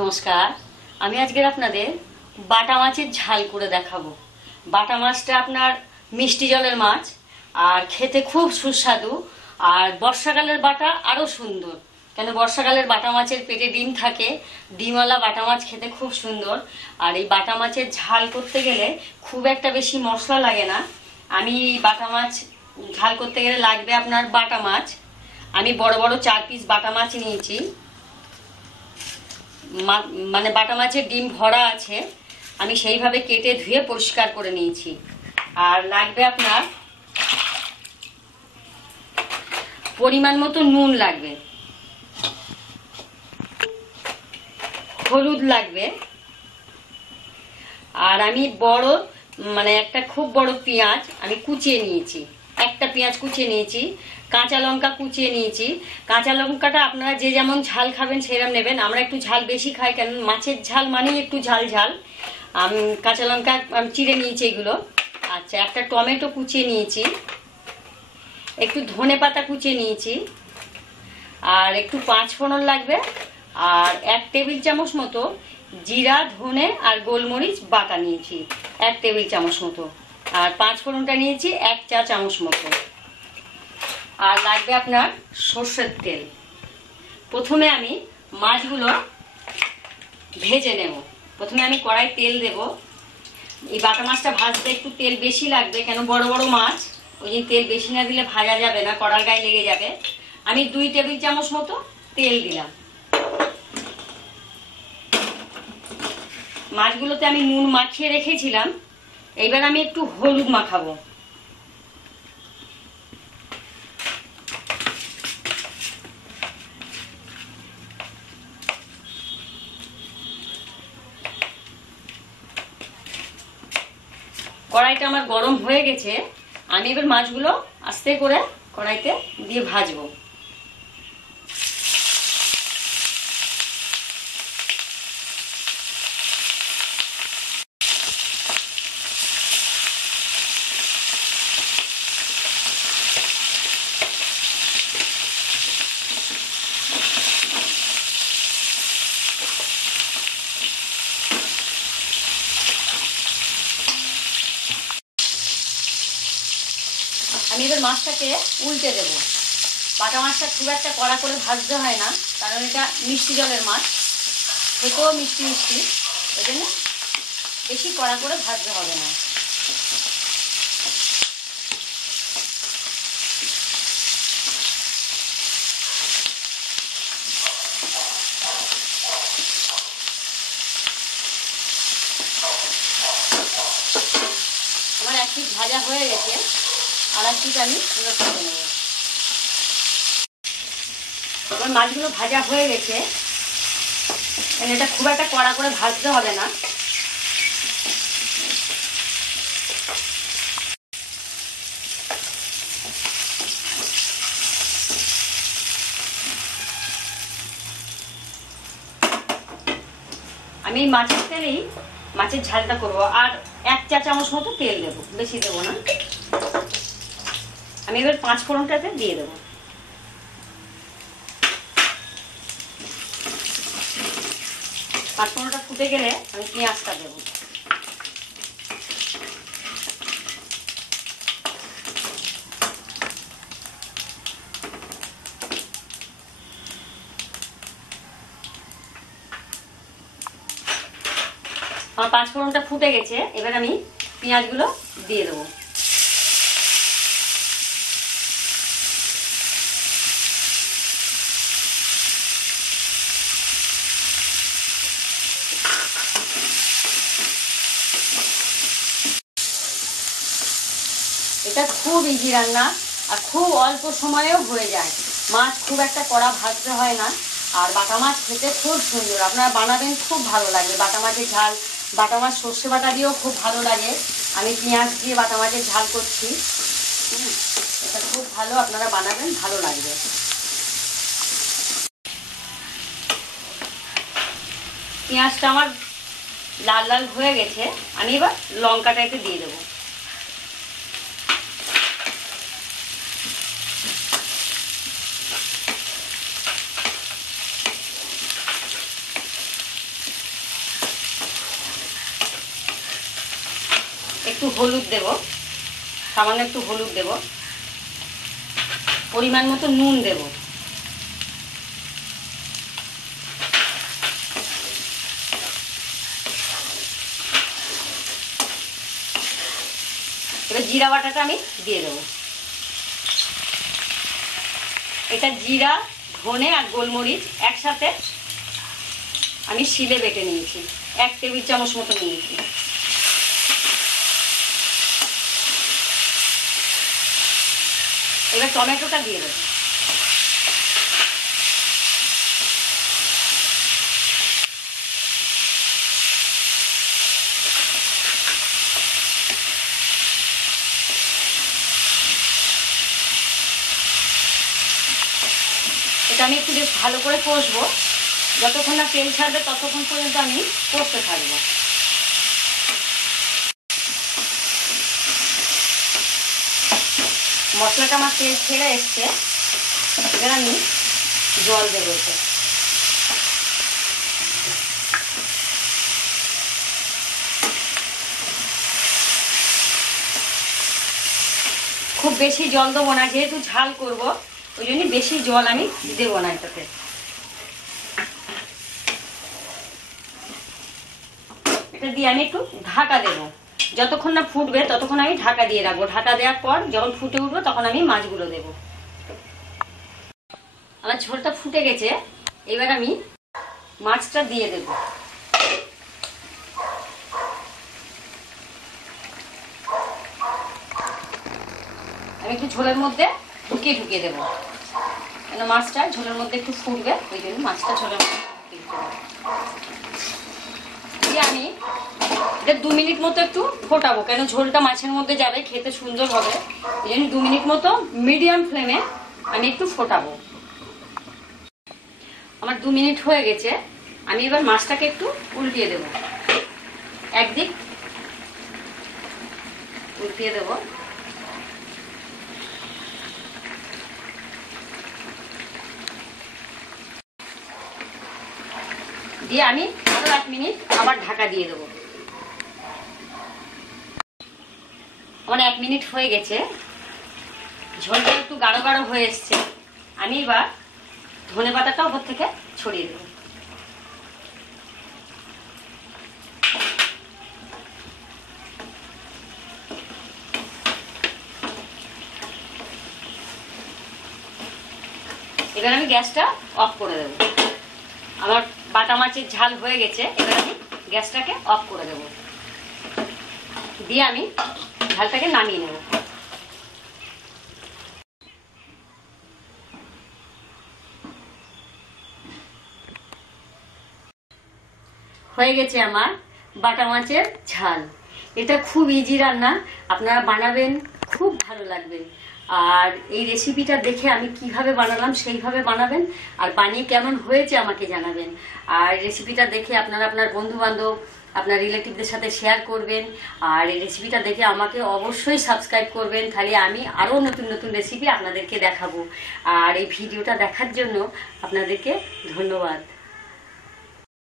নমস্কার। আমি আজকে আপনাদের বাটা মাছের ঝাল করে দেখাবো। বাটা মাছটা আপনার মিষ্টি জলের মাছ, আর খেতে খুব সুস্বাদু। আর বর্ষাকালের বাটা আরো সুন্দর, কেন বর্ষাকালের বাটা মাছের পেটে ডিম থাকে। ডিমওয়ালা বাটা মাছ খেতে খুব সুন্দর। আর এই বাটা মাছের ঝাল করতে গেলে খুব একটা বেশি মশলা লাগে না। আমি বাটা মাছ ঝাল করতে গেলে লাগবে আপনার বাটা মাছ। আমি বড় বড় 4 পিস বাটা মাছ নিয়েছি। মানে বাটা মাছের ডিম ভরা আছে, আমি সেইভাবে কেটে ধুয়ে পরিষ্কার করে নিয়েছি। আর লাগবে আপনার পরিমাণ মতো নুন লাগবে, হলুদ লাগবে। আর আমি বড় একটা খুব বড় পেঁয়াজ আমি কুচিয়ে নিয়েছি, একটা পেঁয়াজ কুচিয়ে নিয়েছি। কাঁচা লঙ্কা কুচিয়ে নিয়েছি। কাঁচা লঙ্কাটা আপনারা যে যেমন ঝাল খাবেন সেরকম নেবেন। আমরা একটু ঝাল বেশি খাই, কারণ মাছের ঝাল মানেই একটু ঝাল ঝাল। আমি কাঁচা লঙ্কা চিড়ে নিয়েছি এগুলো। আচ্ছা, একটা টমেটো কুচিয়ে নিয়েছি, একটু ধনে পাতা কুচিয়ে নিয়েছি, আর একটু 5 ফোড়ন লাগবে, আর 1 টেবিল চামচ মতো জিরা, ধনে আর গোলমরিচ বাটা নিয়েছি 1 টেবিল চামচ মতো। আর 5 ফোড়নটা নিয়েছি 1 চা চামচ মতো। আর লাগবে আপনার সর্ষের তেল। প্রথমে আমি মাছগুলো ভেজে নেব। প্রথমে আমি কড়াই তেল দেব। এই বাটা মাছটা ভাজতে একটু তেল বেশি লাগবে, কেন বড় বড় মাছ, ওই জন্য তেল বেশি না দিলে ভাজা যাবে না, কড়ার গায়ে লেগে যাবে। আমি 2 টেবিল চামচ মতো তেল দিলাম। মাছগুলোতে আমি নুন মাখিয়ে রেখেছিলাম, এইবার আমি একটু হলুদ মাখাবো। কড়াইটা আমার গরম হয়ে গেছে, আমি এবার মাছগুলো আস্তে করে কড়াইতে দিয়ে ভাজবো। আমি এবার মাছটাকে উল্টে দেব। বাটা মাছটা খুব একটা কড়া করে ভাজতে হয় না, কারণ এটা মিষ্টি জলের মাছ, খেতেও মিষ্টি মিষ্টি, ওই জন্য বেশি কড়া করে ভাজতে হবে না। আমার 1 পিস ভাজা হয়ে গেছে, আর 1 পিস আমি এবার ভেজে নেব। আমার মাছগুলো ভাজা হয়ে গেছে, এটা খুব একটা কড়া করে ভাজতে হবে না। আমি এই মাছের তেলেই মাছের ঝালটা করব। আর 1 চা চামচ মতো তেল দেবো, বেশি দেবো না। আমি এবার 5 ফোড়নটাতে দিয়ে দেবো। 5 ফোড়নটা ফুটে গেলে আমি পেঁয়াজটা দেবো। আমার 5 ফোড়নটা ফুটে গেছে, এবার আমি পেঁয়াজগুলো দিয়ে দেবো। এটা খুব ইজি রান্না, আর খুব অল্প সময়েও হয়ে যায়। মাছ খুব একটা কড়া ভাজতে হয় না, আর বাটা মাছ খেতে খুব সুন্দর। আপনারা বানাবেন, খুব ভালো লাগবে। বাটা মাছের ঝাল, বাটা মাছ সর্ষে বাটা দিয়েও খুব ভালো লাগে। আমি পেঁয়াজ দিয়ে বাটা মাছের ঝাল করছি। এটা খুব ভালো, আপনারা বানাবেন, ভালো লাগবে। পেঁয়াজটা আমার লাল লাল হয়ে গেছে, আমি এবার লঙ্কাটা একটু দিয়ে দেবো। একটু হলুদ দেব, সামান্য একটু হলুদ দেব, পরিমাণ মতো নুন দেব, এবার জিরা বাটাটা আমি দিয়ে দেবো। এটা জিরা, ধনে আর গোলমরিচ একসাথে আমি শিলে বেটে নিয়েছি, 1 টেবিল চামচ মতো নিয়েছি। এবার টমেটোটা দিয়ে দেবো। এটা আমি একটু বেশ ভালো করে কষবো, যতক্ষণ না তেল ছাড়বে ততক্ষণ পর্যন্ত আমি কষতে থাকবো। মশলাটা আমার তেল ছেড়ে এসছে, এবার আমি জল দেবো এতে। খুব বেশি জল দেবো না, যেহেতু ঝাল করবো ওই জন্য বেশি জল আমি দেবো না এটাতে। এটা দিয়ে আমি একটু ঢাকা দেবো, যতক্ষণ না ফুটবে ততক্ষণ আমি ঢাকা দিয়ে রাখবো। ঢাকা দেওয়ার পর যখন ফুটে উঠবে তখন আমি মাছগুলো দেবো। আমার ঝোলটা ফুটে গেছে, এবার আমি মাছটা দিয়ে দেব। আমি একটু ঝোলের মধ্যে ঢুকিয়ে দেবো, কেন মাছটা ঝোলের মধ্যে একটু ফুটবে, ওই জন্য মাছটা ঝোলের মধ্যে দিয়ে আমি এটা 2 মিনিট মতো একটু ফোটাবো, কেন ঝোলটা মাছের মধ্যে যাবে, খেতে সুন্দর হবে। এই জন্য 2 মিনিট মতো মিডিয়াম ফ্লেমে আমি একটু ফোটাবো। আমার 2 মিনিট হয়ে গেছে, আমি এবার মাছটাকে একটু উল্টিয়ে দেব, একদিক উল্টিয়ে দেব। দিয়ে আমি আরো 1 মিনিট আবার ঢাকা দিয়ে দেবো। আমার 1 মিনিট হয়ে গেছে, ঝোলটা একটু গাঢ় গাঢ় হয়ে এসছে। আমি এবার ধনেপাতাটা উপর থেকে ছড়িয়ে দেব। এবার আমি গ্যাসটা অফ করে দেব। আমার বাটা মাছের ঝাল হয়ে গেছে, এবার আমি গ্যাসটাকে অফ করে দেব, দিয়ে আমি ঝালটাকে নামিয়ে নেব। হয়ে গেছে আমার বাটা মাছের ঝাল। এটা খুব ইজি রান্না, আপনারা বানাবেন, খুব ভালো লাগবে। আর এই রেসিপিটা দেখে আমি কিভাবে বানালাম সেইভাবে বানাবেন, আর বানিয়ে কেমন হয়েছে আমাকে জানাবেন। আর রেসিপিটা দেখে আপনারা আপনার বন্ধু বান্ধব, আপনার রিলেটিভদের সাথে শেয়ার করবেন। আর এই রেসিপিটা দেখে আমাকে অবশ্যই সাবস্ক্রাইব করবেন, তাহলে আমি আরও নতুন নতুন রেসিপি আপনাদেরকে দেখাবো। আর এই ভিডিওটা দেখার জন্য আপনাদেরকে ধন্যবাদ।